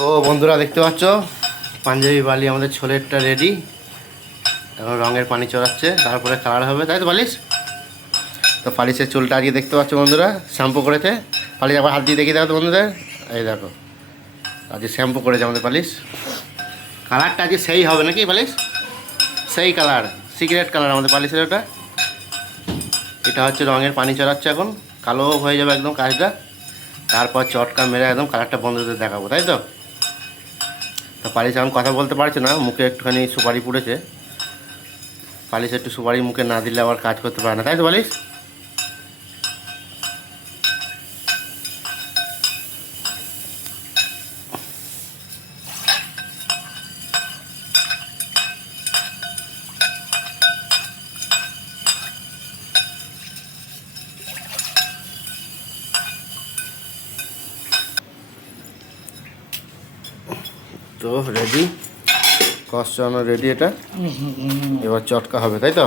তো বন্ধুরা দেখতে পাচ্ছ পাঞ্জাবি বালি আমাদের ছোলেরটা রেডি। এখন রঙের পানি চড়াচ্ছে, তারপরে কালার হবে, তাই তো পালিশ? তো পালিশের চুলটা আজকে দেখতে পাচ্ছ বন্ধুরা শ্যাম্পু করেছে। পালিশ আবার হাত দিয়ে দেখিয়ে দেখো তো বন্ধুদের, এই দেখো আজকে শ্যাম্পু করেছে আমাদের পালিশ। কালারটা আজকে সেই হবে নাকি পালিশ? সেই কালার, সিগারেট কালার আমাদের পালিশের ওটা। এটা হচ্ছে রঙের পানি চড়াচ্ছে, এখন কালো হয়ে যাবে একদম কাজটা, তারপর চটকা মেরে একদম কালারটা বন্ধুদের দেখাবো, তাই তো? তো পালিশ এখন কথা বলতে পারছে না, মুখে একটুখানি সুপারি পুড়েছে। পালিশ একটু সুপারি মুখে না দিলে আবার কাজ করতে পারে না, তাই তো পালিশ? তো রেডি, কষ চালানো রেডি, এটা এবার চটকা হবে, তাই তো?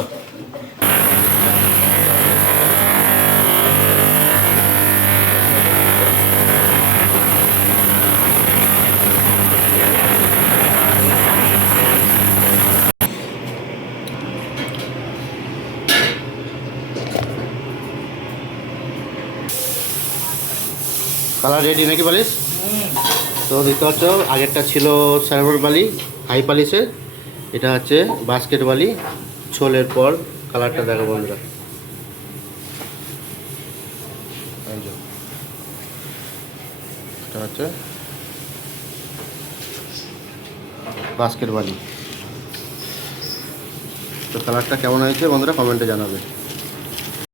কালার রেডি নাকি পালিশ? তো দেখতে পাচ্ছ আগেরটা ছিল সার্ভার বালি হাই পালিশের, এটা হচ্ছে বাস্কেট বালি ছোলের পর। কালারটা দেখো বন্ধুরা, এটা হচ্ছে বাস্কেট বালি। তো কালারটা কেমন হয়েছে বন্ধুরা কমেন্টে জানাবে।